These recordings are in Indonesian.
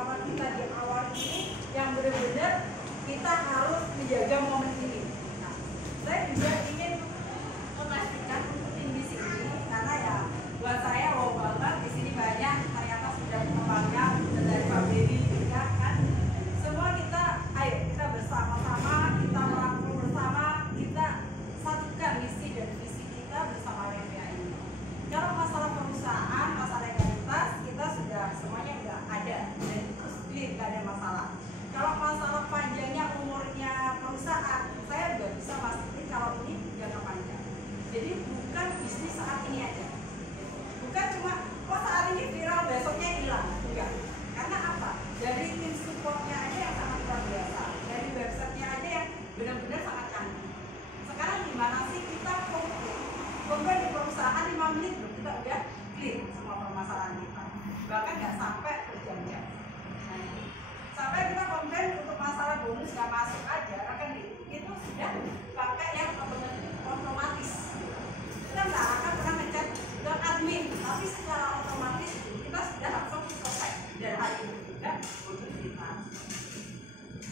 bersama kita di awal ini yang benar-benar kita harus menjaga momen ini. Nah, saya juga ingin memastikan untuk tim di sini karena ya buat saya wow banget di sini banyak ternyata sudah kembangnya dari Pak Beni juga kan. Semua kita ayo kita bersama-sama, kita merangkul bersama, kita satukan misi dan visi kita bersama WPA ini. Kalau masalah perusahaan, masalah legalitas kita sudah semuanya udah ada dan terus clear, gak ada masalah. Kalau masalah panjangnya umurnya perusahaan, saya juga bisa pastiin kalau ini jangka panjang. Jadi bukan bisnis saat ini aja. Bukan cuma saat ini viral besoknya hilang, enggak. Karena apa? Dari tim supportnya aja yang sangat luar biasa, dari websitenya aja yang benar-benar sangat canggih. Sekarang gimana sih kita komplain di perusahaan 5 menit loh, kita udah clear semua permasalahan kita. Bahkan nggak sampai berjam-jam. Sampai kita komplain untuk masalah bonus nggak masuk aja, kan itu sudah pakai yang otomatis. Kita nggak akan pernah ngecek ke admin, tapi secara otomatis kita sudah langsung selesai dari hari ini juga bonus kita.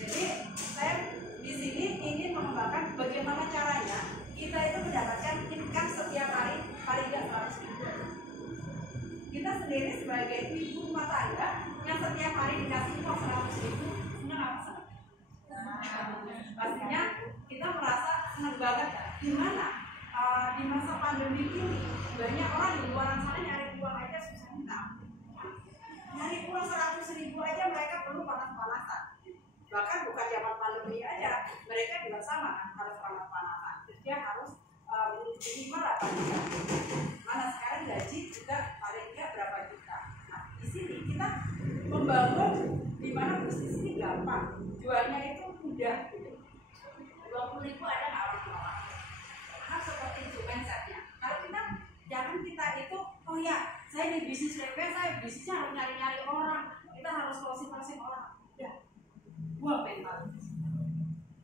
Jadi saya di sini ingin mengembangkan bagaimana caranya kita itu mendapatkan income setiap hari paling tidak 100.000. Kita sendiri sebagai ibu rumah tangga yang setiap hari dikasih uang 100.000, senang apa senang? Pastinya kita merasa senang banget. Gimana di masa pandemi ini banyak orang di luar sana nyari uang aja susah minta. Nyari uang 100.000 aja mereka perlu panas-panasan. Bahkan bukan zaman pandemi aja, mereka juga sama kan harus panas-panasan. Dia harus minimal 8 juta. Mana sekarang gaji juga paling tidak berapa juta. Nah, di sini kita membangun di mana bisnis ini gampang, jualnya itu mudah gitu. 20.000 ada nggak orang-orang? Nah, seperti itu mindsetnya. Kalau kita jangan kita itu, oh ya, saya di bisnis level, saya bisnisnya harus nyari-nyari orang, kita harus closing orang. Ya, buang mental.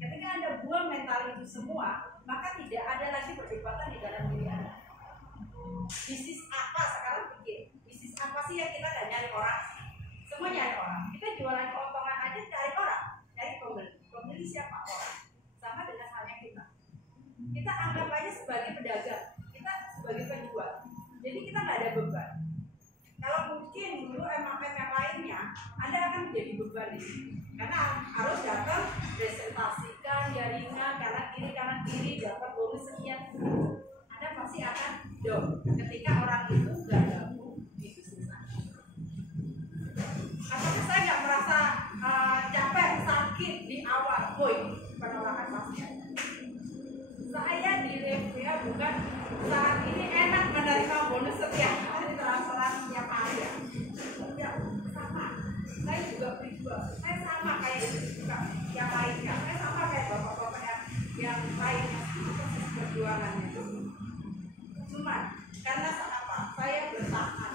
Ketika Anda buang mental itu semua, maka tidak ada lagi perdebatan di dalam diri Anda. Bisnis apa sekarang pikir? Bisnis apa sih yang kita nggak nyari orang? Semua nyari orang. Kita jualan keuntungan aja cari orang, cari pembeli. Pembeli siapa? Orang. Sama dengan halnya kita. Kita anggap aja sebagai pedagang, kita sebagai penjual. Jadi kita nggak ada beban. Kalau mungkin dulu MLM yang lainnya, Anda akan menjadi beban di sini. Karena harus datang presentasikan jaringan kanan kiri dapat bonus sekian. Anda pasti akan down ketika orang itu nggak gabung di bisnis Anda. Apakah saya nggak merasa capek sakit di awal? Penolakan pasti ada. Saya di WPA bukan saat ini enak menerima bonus setiap hari transferan setiap hari ya. Tidak sama. Saya juga berjuang. Saya sama kayak yang lainnya. Saya sama kayak bapak-bapak yang lainnya. Proses perjuangannya itu. Cuman karena apa? Saya bertahan.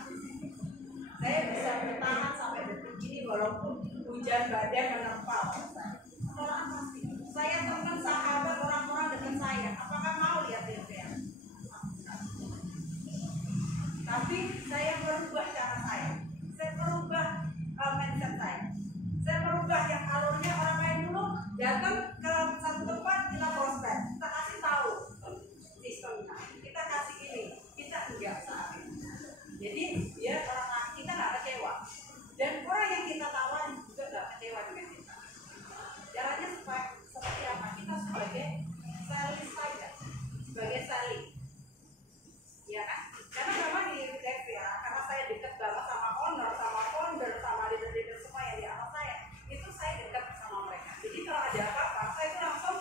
Saya bisa bertahan sampai detik ini walaupun hujan badai menerpa saya. Karena apa sih? Saya teman sahabat orang-orang dekat saya. Apakah mau lihat WPA? Tapi saya berubah cara saya. Saya berubah mindset saya. Saya merubah yang alurnya orang lain dulu datang ke satu tempat kita prospek, kita kasih tahu sistemnya, kita kasih ini, kita enggak saat ini. Jadi ya kita nggak kecewa dan orang yang kita tawari juga nggak kecewa dengan kita. Caranya seperti apa? Kita sebagai sales saja, sebagai saling, ya kan? Karena memang di WPA, karena saya dekat banget sama owner, sama founder, sama leader-leader semua yang di atas saya, itu saya dekat sama mereka. Jadi kalau ada apa-apa, saya itu langsung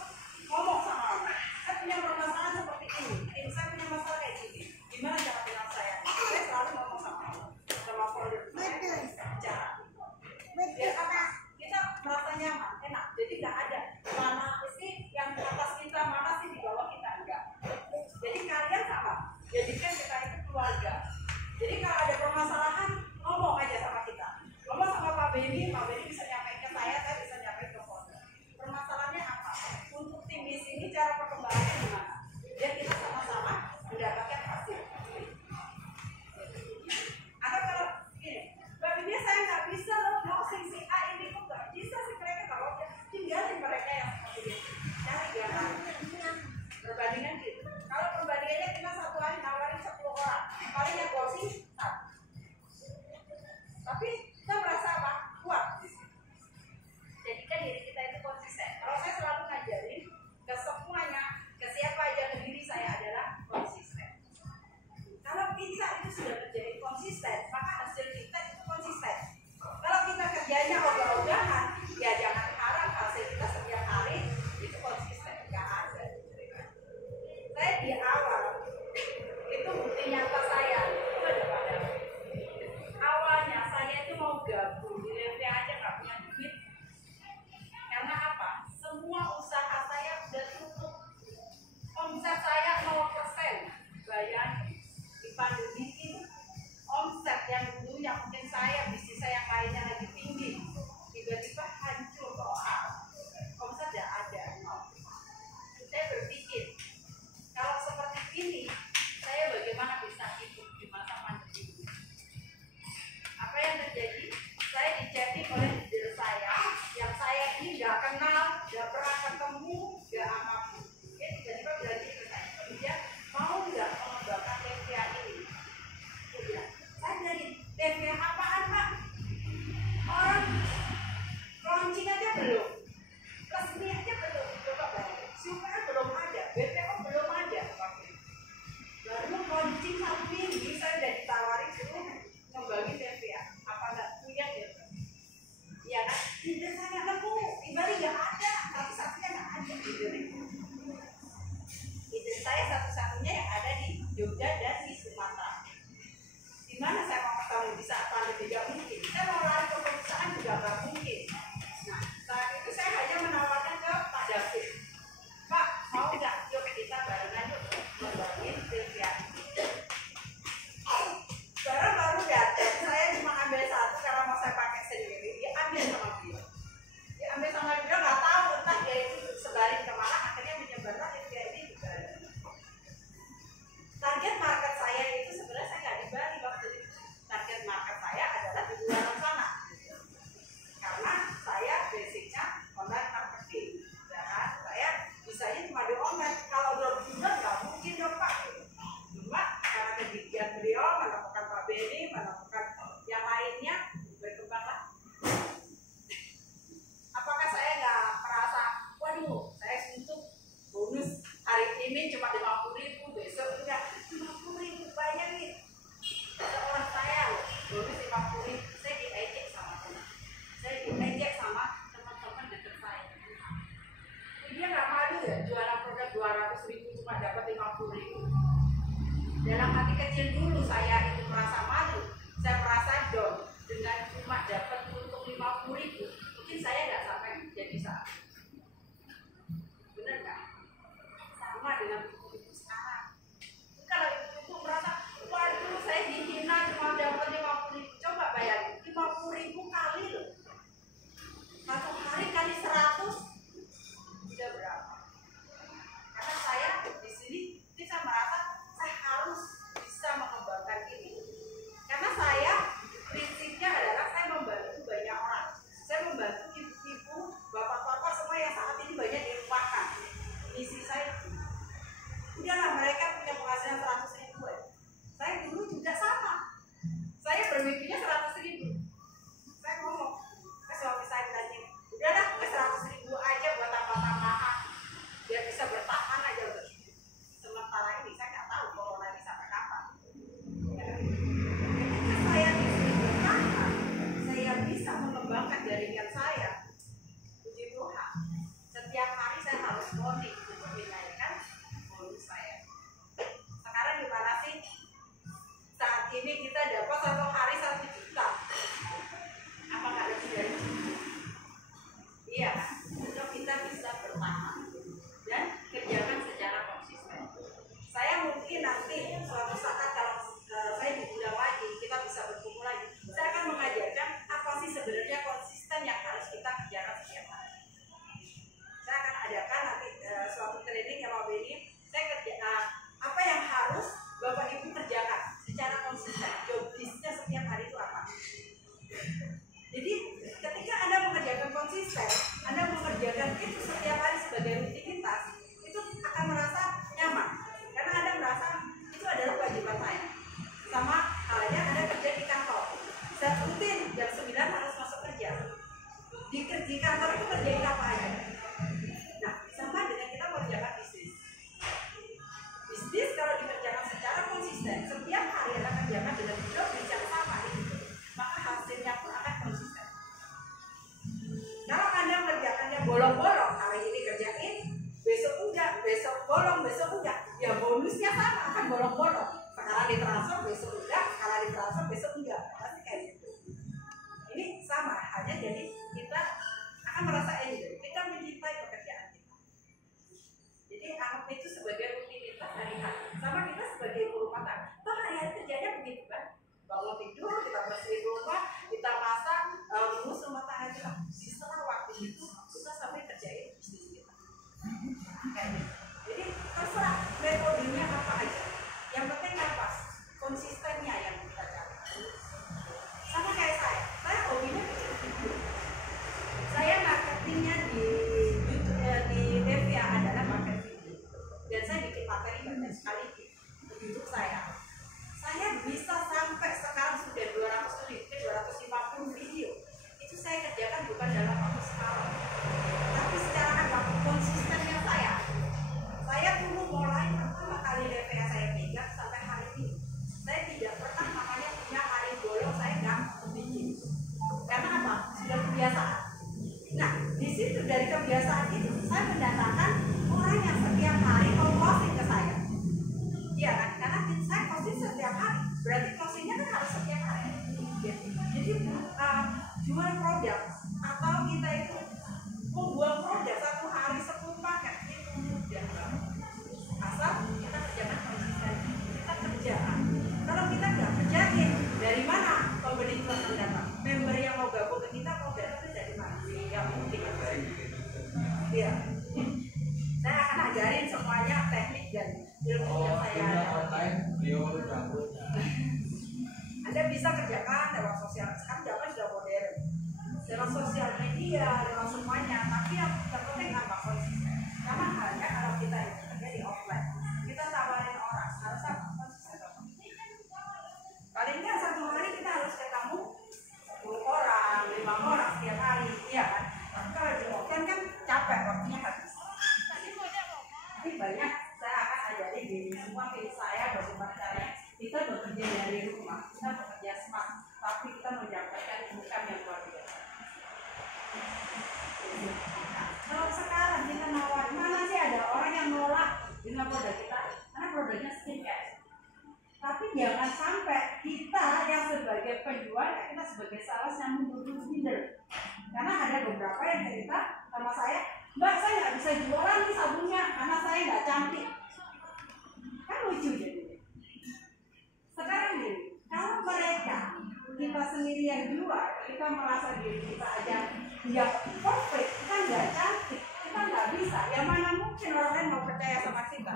ngomong sama orang. Saya punya permasalahan seperti ini, saya punya masalah kayak gini. Gimana cara bilang saya? Saya selalu ngomong sama founder. Bicara. Biar apa? Kita merasa nyaman, enak. Jadi nggak ada mana sih yang di atas kita, mana sih di bawah kita, enggak. Jadi kalian sama. Jadikan kita itu keluarga. Jadi kalau ada permasalahan, ngomong aja sama kita. Ngomong sama Pak Beni bisa nyampein ke saya bisa nyampein ke founder. Permasalahannya apa? Untuk tim di sini cara perkembangannya gimana? Biar kita sama-sama mendapatkan hasil. Atau kalau gini, Mbak Beni saya nggak bisa loh closing sih. nggak mungkin. Nah, saat itu saya hanya menawarkan ke Pak David, Pak, mau nggak yuk kita barengan yuk ngembangin Sylvia. Barang baru datang, saya cuma ambil satu karena mau saya pakai sendiri. Dia ambil sama beliau. Dia ambil sama beliau, nggak tahu entah dia itu sebarin kemana, akhirnya menyebarlah Sylvia ini juga. Target market saya itu sebenarnya saya nggak di Bali waktu itu. Target market saya adalah di luar sana. Karena saya basicnya online marketing. Ya kan? Saya bisanya cuma di online. Kalau dropshipper nggak mungkin dong Pak. Cuma karena kegigihan beliau menemukan Pak Benny, menemukan yang lainnya, berkembanglah. Apakah saya nggak merasa, waduh, saya suntuk bonus hari ini cuma 50.000, besok enggak 50.000, bayangin. Seorang saya bonus 50.000, saya diejek sama teman. Saya diejek sama teman-teman dekat saya. Dia nggak malu ya jualan produk 200.000 cuma dapat 50.000. Dalam hati kecil dulu saya itu merasa malu, saya merasa down dengan cuma dapat untuk 50.000. Mungkin saya nggak sampai jadi saat. Benar nggak? Sama dengan ibu-ibu sekarang. Kalau ibu-ibu merasa, waduh saya dihina cuma dapat 50.000. Coba bayangin, 50.000 kali loh. Satu hari kali 100 sudah berapa? Karena saya di sini bisa merasa saya harus bisa mengembangkan ini. Karena saya prinsipnya adalah saya membantu banyak orang. Saya membantu ibu-ibu, bapak-bapak semua yang saat ini banyak dilupakan. Misi saya, udahlah mereka punya penghasilan 100.000 ya. Saya dulu juga sama. Saya bermimpinya 100.000. Saya ngomong ke suami saya tadi, udahlah 100.000 aja buat tambah-tambahan, biar bisa bertahan aja untuk hidup. Sementara ini saya nggak tahu corona ini sampai kapan. Ya. Ketika saya bisa bertahan, saya bisa mengembangkan jaringan saya. Puji Tuhan, setiap hari saya harus coding untuk menaikkan bonus saya. Sekarang gimana sih? Saat ini kita dapat satu hari 1 juta. Apa nggak lebih dari itu? Iya kan? Untuk kita bisa bertahan dan kerjakan secara konsisten. Saya mungkin nanti suatu saat kalau saya diundang lagi, kita bisa berkumpul lagi. Saya akan mengajarkan apa sih sebenarnya konsisten yang harus kita kerjakan setiap hari. Saya akan adakan nanti suatu training yang mau ini. Saya kerja apa yang harus Bapak Ibu kerjakan secara konsisten. Job list-nya setiap hari itu apa? Jadi ketika Anda mengerjakan konsisten, Anda mengerjakan itu setiap hari sebagai rutinitas, itu akan merasa nyaman. Karena Anda merasa itu adalah kewajiban saya. Sama halnya Anda kerja di kantor. Saya rutin jam 9 harus masuk kerja. Di kantor itu kerjain apa aja? Nah, sama dengan kita mengerjakan bisnis. Bisnis kalau dikerjakan secara konsisten, setiap hari Anda kerjakan dengan job yang sama itu, maka hasilnya pun akan konsisten. Kalau Anda mengerjakannya bolong-bolong, hari ini kerjain, besok enggak, besok bolong, besok enggak, ya bonusnya sama, akan bolong-bolong. Sekarang ditransfer, besok enggak, sekarang ditransfer, besok enggak, pasti kayak gitu. Ini sama, hanya jadi kita akan merasa enjoy, kita mencintai pekerjaan kita. Jadi anggap itu sebagai rutinitas hari-hari. Sama kita sebagai ibu rumah tangga, toh hari-hari kerjanya begitu kan? Bangun tidur, kita bersihin rumah, kita masak, ngurus rumah tangga kita. Setelah waktu itu kita sampai kerjain bisnis kita. Kayak gitu. Jadi terserah metodenya apa aja. Yang penting apa? Konsistennya yang kita cari. Sama kayak saya hobinya bikin video. Saya marketingnya produk atau kita itu membuang produk satu hari 10 paket itu mudah banget. Asal kita kerjakan konsisten, kita kerjaan. Kalau kita nggak kerjain, dari mana pembeli itu akan datang? Member yang mau gabung ke kita mau datang itu dari mana? Yang mungkin ya. Saya akan ajarin semuanya teknik dan ilmu yang saya ada. Anda bisa kerjakan lewat sosial, sekarang zaman sudah modern, lewat sosial media, lewat semuanya. Tapi yang terpenting apa? Konsisten. Karena hanya kalau kita itu kerja di offline, kita tawarin orang harus apa? Konsisten. Paling nggak satu hari kita harus ketemu 10 orang, 5 orang setiap hari, iya kan? Tapi kalau di offline kan capek, waktunya habis. Tapi banyak saya akan ajari di semua tim saya bagaimana caranya kita bekerja dari rumah, kita bekerja smart, tapi kita menyampaikan income yang luar biasa. Nah, kalau sekarang kita nawarin, mana sih ada orang yang nolak dengan produk kita karena produknya skincare. Tapi jangan sampai kita yang sebagai penjual, kita sebagai sales yang minder. Karena ada beberapa yang cerita sama saya, Mbak, saya nggak bisa jualan nih sabunnya karena saya nggak cantik. Kan lucu jadinya. Sekarang nih, kalau mereka kita sendiri yang jual, kita merasa diri kita aja nggak perfect, kita nggak cantik, kita nggak bisa. Ya mana mungkin orang lain mau percaya sama kita?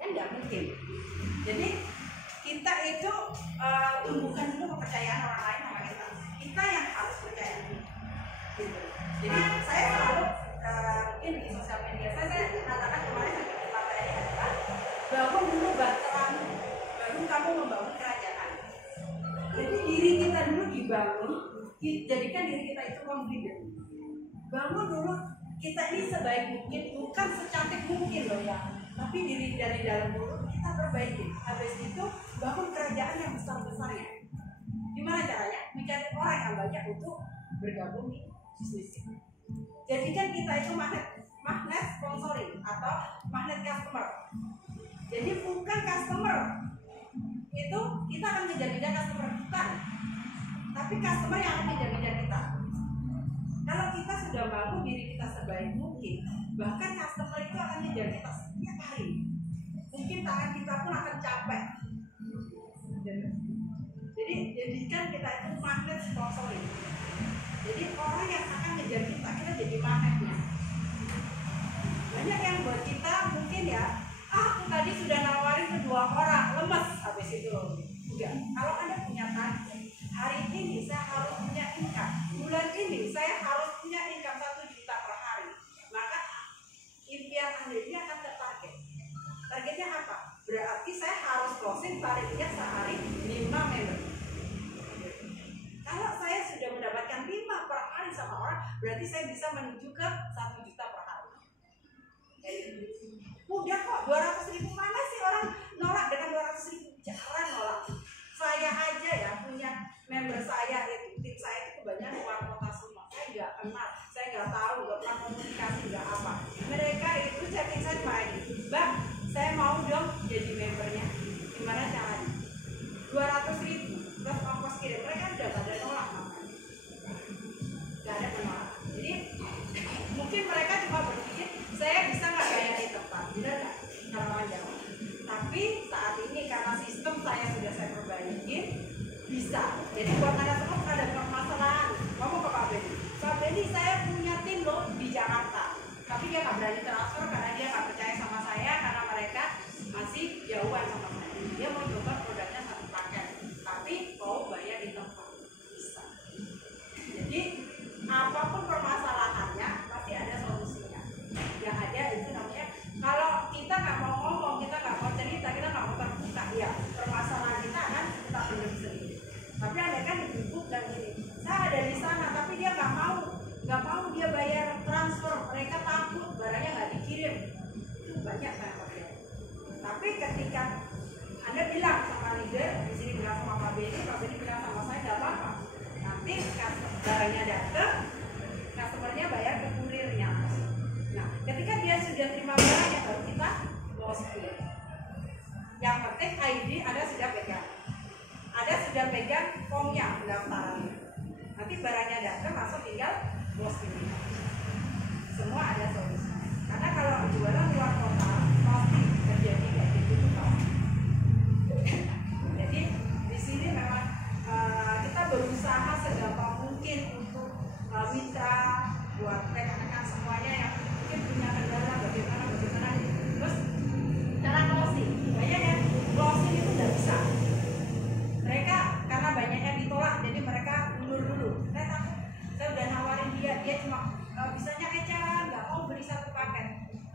Kan nggak mungkin. Jadi kita itu tumbuhkan dulu kepercayaan orang lain sama kita. Kita yang harus percaya diri. Gitu. Jadi saya selalu mungkin di sosial media saya katakan kemarin di materi adalah bangun dulu bahteramu, baru kamu membangun kerajaan. Jadi diri kita dulu dibangun, jadikan diri kita itu confident. Bangun dulu kita ini sebaik mungkin, bukan secantik mungkin loh ya, tapi diri dari dalam dulu kita perbaiki. Habis itu bangun kerajaan yang besar-besarnya. Gimana caranya? Mencari orang yang banyak untuk bergabung di bisnis. Jadikan kita itu magnet sponsoring atau magnet customer. Jadi bukan customer itu kita akan menjadi customer, bukan, tapi customer yang akan menjadi kita. Kalau kita sudah bangun diri kita sebaik mungkin, bahkan customer itu akan menjadi kita setiap hari. Mungkin tangan kita pun akan capek. Jadi jadikan kita itu magnet sponsoring. Jadi orang yang akan mengejar kita jadi magnetnya. Banyak yang buat kita mungkin ya, aku tadi sudah nawarin ke 2 orang, lemes habis itu. Enggak. Kalau Anda punya target, hari ini saya harus punya income, bulan ini saya harus punya income 1 juta per hari, maka impian Anda ini akan tertarget. Targetnya apa? Berarti saya harus closing targetnya sehari 5 member. Kalau saya sudah mendapatkan 5 per hari sama orang, berarti saya bisa menuju ke 1 juta per hari. Udah kok, 200.000 mana sih orang nolak dengan 200.000? Jarang nolak. Saya aja ya punya member saya itu, tim saya itu kebanyakan luar kota semua. Saya nggak kenal, saya nggak tahu, nggak pernah komunikasi, nggak apa. Mereka itu chatting saya main, Mbak, saya mau dong jadi membernya. Gimana caranya? 200.000 plus ongkos kirim. Mereka udah gak ada nolak, nggak ada penolak. Jadi mungkin mereka cuma berpikir saya bisa nggak bayar di tempat, benar nggak? Kalau jawab. Tapi saat ini karena sistem saya perbaiki, bisa. Jadi buat anda semua ada permasalahan, ngomong ke Pak Benny. Pak Benny, saya punya tim loh di Jakarta, tapi dia nggak berani transfer karena dia nggak percaya sama saya karena mereka masih jauhan sama saya. Dia mau coba produknya 1 paket, tapi mau bayar di tempat, bisa. Jadi apapun permasalahannya pasti ada solusinya. Yang ada itu namanya, kalau kita nggak mau ngomong, kita nggak mau cerita, kita nggak mau terbuka, ya permasalahan kita kan kita pendam sendiri. Tapi ada kan dibuk dan gini, saya ada di sana tapi dia nggak mau dia bayar transfer, mereka takut barangnya nggak dikirim. Itu banyak kan. Tapi ketika Anda bilang sama leader di sini, bilang sama Pak Benny bilang sama saya, nggak apa-apa. Nanti barangnya datang, customernya bayar ke kurirnya. Nah, ketika dia sudah terima barangnya, baru kita bawa kurir. Yang penting ID Anda sudah pegang, formnya pendaftarannya. Nanti barangnya datang langsung tinggal posting. Semua ada solusi. Karena kalau jualan luar kota pasti terjadi kayak gitu tuh. Jadi di sini memang kita berusaha segampang mungkin untuk mitra buat rekan-rekan semuanya yang mungkin punya kendala bagaimana. Terus cara closing, banyak yang closing itu nggak bisa. Mereka karena banyak yang ditolak, jadi mereka mundur dulu. Saya udah nawarin dia cuma bisanya eceran, nggak mau beli satu paket.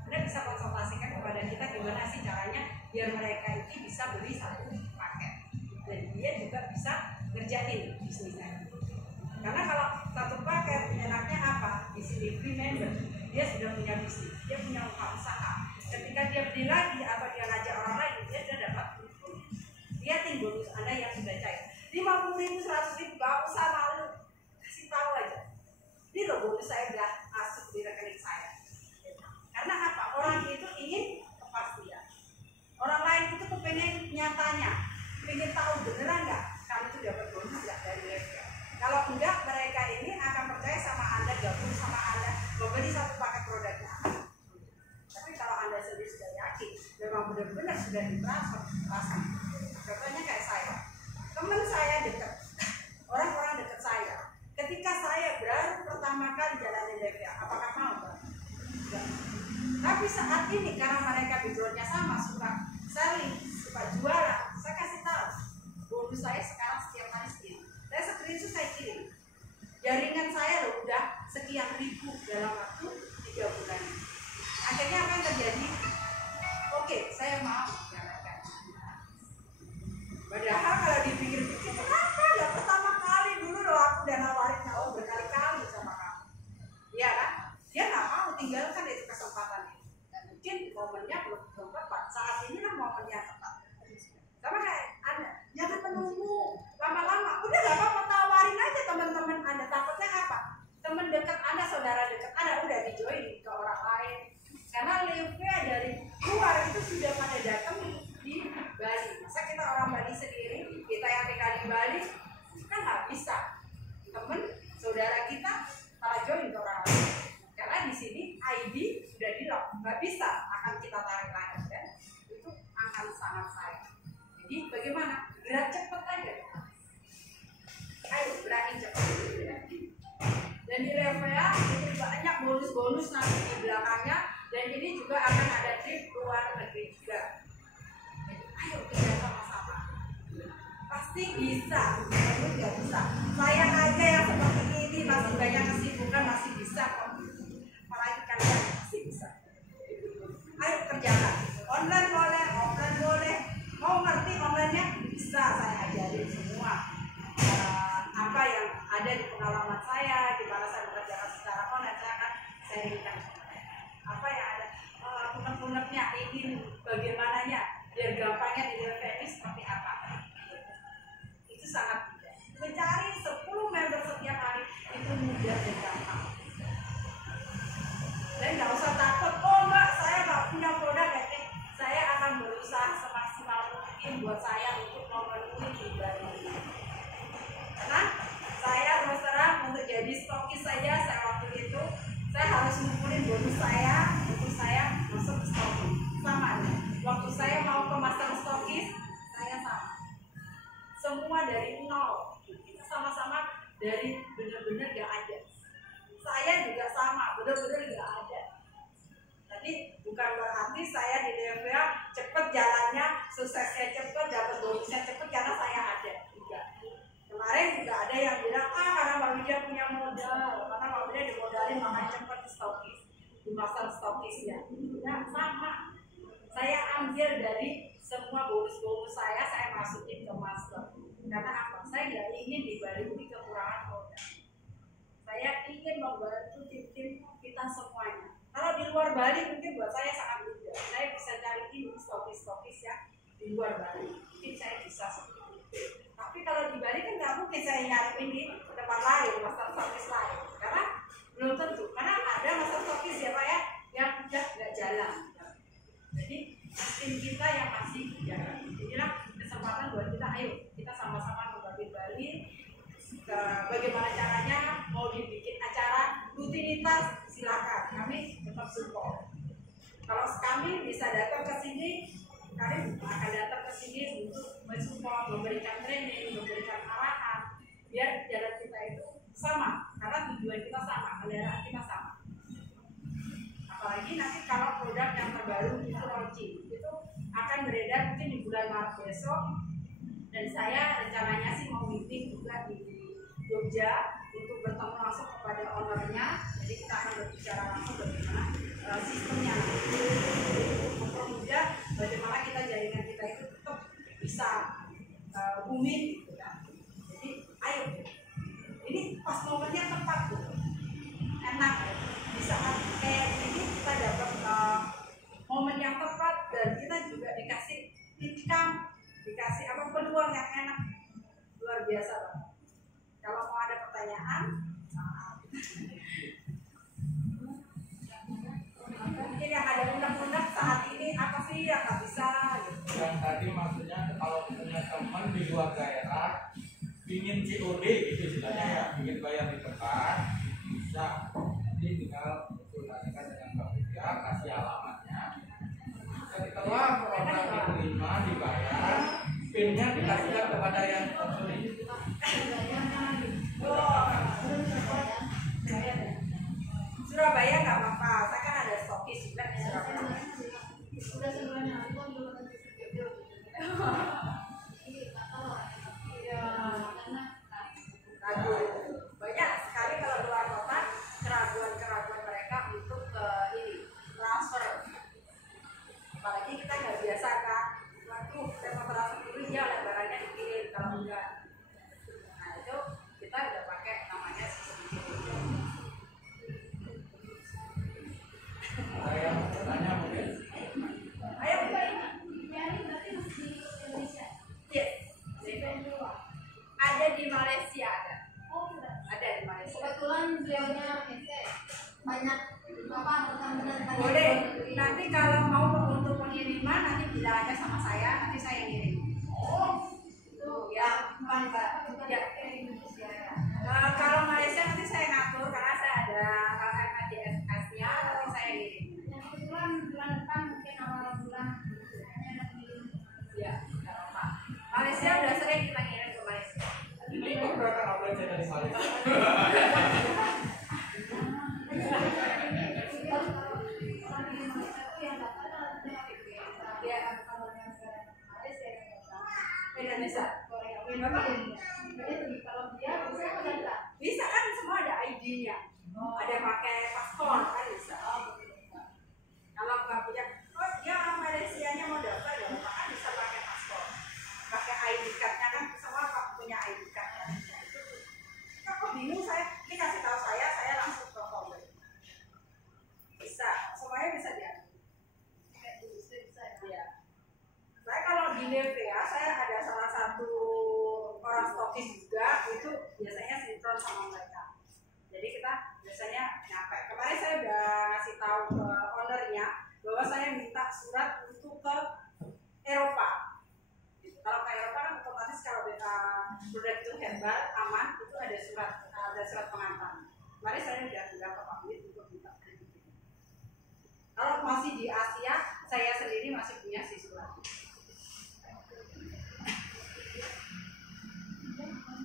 Anda bisa konsultasikan kepada kita gimana sih caranya biar mereka itu bisa beli satu paket dan dia juga bisa ngerjain bisnisnya. Karena kalau satu paket enaknya apa? Di sini free member, dia sudah punya bisnis, dia punya usaha. Ketika dia beli lagi atau dia ngajak orang lain, dia sudah dapat lihatin bonus Anda yang sudah cair 50.000, 100.000, gak usah malu, kasih tahu aja. Ini loh bonus saya udah masuk di rekening saya. Karena apa? Orang itu ingin kepastian. Orang lain itu kepengen nyatanya, pengen tahu beneran nggak kamu itu dapat bonus nggak dari mereka. Kalau enggak, mereka ini akan percaya sama Anda, gabung sama Anda, membeli satu paket produknya. Tapi kalau Anda sendiri sudah yakin, memang benar-benar sudah ditransfer, pasti. Contohnya kayak saya, teman saya dekat, orang-orang dekat saya. Ketika saya baru pertama kali jalanin DPA, apakah mau? Enggak. Tapi saat ini karena mereka backgroundnya sama, suka selling, suka jualan, saya kasih tahu bonus saya sekarang setiap hari sekian. Saya screenshot, saya kirim. Jaringan saya loh udah sekian ribu dalam waktu 3 bulan. Akhirnya apa yang terjadi? Oke, saya mau jalankan. Padahal kalau dipikir-pikir, kenapa ya pertama kali dulu loh aku udah nawarin kamu berkali-kali sama kamu. Iya kan? Dia nggak mau tinggalkan itu kesempatan itu. Dan mungkin momennya belum tepat. Saat ini lah momennya tepat. Sama kayak Anda, jangan menunggu lama-lama. Udah nggak apa-apa, tawarin aja teman-teman Anda. Takutnya apa? Teman dekat Anda, saudara dekat Anda udah di-join ke orang lain. Karena live-nya dari luar itu sudah pada datang di Bali. Masa kita orang Bali sendiri, kita yang tinggal di Bali, kan nggak bisa. Teman, saudara kita malah join ke orang lain. Karena di sini ID sudah di-lock, nggak bisa akan kita tarik lagi kan? Itu akan sangat sayang. Jadi bagaimana? Gerak cepat aja. Ayo berani cepat. Dan di Levea itu banyak bonus-bonus nanti di belakangnya. Dan ini juga akan ada trip luar negeri juga. Jadi, ayo kita sama-sama. Pasti bisa, tapi nggak bisa. Saya aja yang seperti ini masih banyak kesibukan, masih bisa kok. Apalagi kalian masih bisa. Ayo kerjakan. Online boleh, offline boleh. Mau ngerti online-nya? Bisa, saya ajarin semua. Apa yang ada di pengalaman saya, di mana saya mengerjakan secara online, saya akan sharingkan. Apa yang ada unek-uneknya, ingin bagaimananya, biar gampangnya di ini seperti apa. Itu sangat mudah. Mencari 10 member setiap hari itu mudah dan gampang. Dan nggak usah takut, oh mbak saya nggak punya produk kayaknya. Saya akan berusaha semaksimal mungkin buat saya untuk memenuhi ibadah ini. Karena saya terus terang untuk jadi stokis saja, saya waktu itu saya harus ngumpulin bonus saya untuk saya masuk ke stokis. Sama nih, waktu saya mau ke master stokis, saya sama. Semua dari nol, kita sama-sama dari benar-benar gak ada. Saya juga sama, benar-benar gak ada. Jadi bukan berarti saya di DPA cepet jalannya, suksesnya cepet, dapat bonusnya cepet karena saya ada. Juga. Kemarin juga ada yang bilang, karena Mbak Widya punya modal, karena Mbak Widya dimodalin makanya cepet di stokis, di master stokisnya. Nah sama, saya ambil dari semua bonus-bonus saya masukin ke master. Karena apa? Saya nggak ingin di Bali ini kekurangan modal. Saya ingin membantu tim-tim kita semuanya. Kalau di luar Bali mungkin buat saya sangat mudah. Saya bisa cari ini stokis-stokis ya di luar Bali. Mungkin saya bisa seperti itu. Tapi kalau di Bali kan nggak mungkin saya nyari ini ke tempat lain, master stokis lain. Karena belum tentu. Karena ada master stokis ya Pak ya, yang udah nggak jalan. Jadi tim kita yang masih jalan. Inilah kesempatan buat kita. Ayo kita sama-sama membangun Bali. Bagaimana cara bisa datang ke sini, kalian akan datang ke sini untuk mensupport, memberikan training, memberikan arahan, biar jalan kita itu sama, karena tujuan kita sama, kendaraan kita sama. Apalagi nanti kalau produk yang terbaru itu launching, itu akan beredar mungkin di bulan Maret besok, dan saya rencananya sih mau meeting juga di Jogja untuk bertemu langsung kepada ownernya, jadi kita akan berbicara langsung bagaimana sistemnya, mempermudah bagaimana kita jaringan kita itu tetap bisa booming gitu kan. Jadi ayo, ini pas momennya tepat tuh, enak di saat kayak gini kita dapat momen yang tepat, dan kita juga dikasih income, dikasih apa peluang yang enak, luar biasa banget. Kalau mau ada pertanyaan, mungkin yang ada undang-undang saat ini apa sih yang nggak bisa gitu. Yang tadi maksudnya kalau punya teman di luar daerah ingin COD gitu istilahnya ya, ingin bayar di tempat, bisa nanti tinggal komunikasikan dengan Mbak Budia, kasih alamatnya. Setelah produk diterima dibayar, pinnya dikasihkan kepada yang konsumen. Surabaya nggak apa-apa, saya kan ada stokis juga di Surabaya. Sudah semuanya, aku belum nanti video. Ragu, banyak sekali kalau luar kota keraguan mereka untuk ini transfer. Apalagi kita nggak biasa kan, waduh saya mau transfer dulu ya, lebarannya dikirim, kalau enggak. Nah itu kita udah pakai namanya sistem itu. Ada yang bertanya mungkin? Ayo Mbak ini. Berarti masih di Indonesia. Yes. Ada di Malaysia ada. Oh, sudah. Ada di Malaysia. Kebetulan beliaunya banyak apa benar-benar banyak. Boleh. Nanti kalau mau untuk pengiriman nanti bilang aja sama saya, nanti saya ngirim. Oh, Itu ya. Ya. Indonesia. Kalau Malaysia nanti saya ngatur karena saya ada LKJS-nya, nanti saya ngirim. Yang kebetulan bulan depan mungkin awal bulan ada pengiriman. Ya, nggak apa-apa. Malaysia udah sering kita ngirim ke Malaysia. Ini pergerakan apa aja dari Malaysia? Indonesia. Bisa kan semua ada ID-nya. Ada pakai paspor kan bisa. Kalau nggak punya, oh dia orang Malaysianya mau daftar ya, kan bisa pakai paspor, pakai ID card-nya kan semua punya ID card. Kok bingung saya? Ini kasih tahu saya langsung ke forward. Bisa, semuanya bisa diambil. Ya. Saya kalau di Nevea, saya ada salah satu orang stokis juga, itu biasanya sinkron sama mereka. Jadi kita biasanya nyampe. Kemarin saya udah ngasih tahu ke ownernya bahwa saya minta surat untuk ke Eropa. Kalau ke Eropa kan otomatis kalau produk itu herbal, aman, itu ada surat pengantar. Kemarin saya udah bilang ke Pak Wid untuk minta. Kalau masih di Asia, saya sendiri masih punya si surat.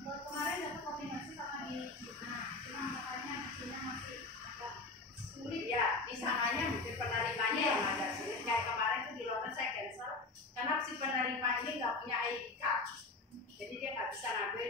Kemarin dapat koordinasi sama di Cina, cuma makanya di Cina masih agak sulit. Ya, di sananya mungkin penerimanya yang agak sulit. Kayak kemarin itu di London saya cancel karena si penerima ini nggak punya ID card, jadi dia nggak bisa ngambil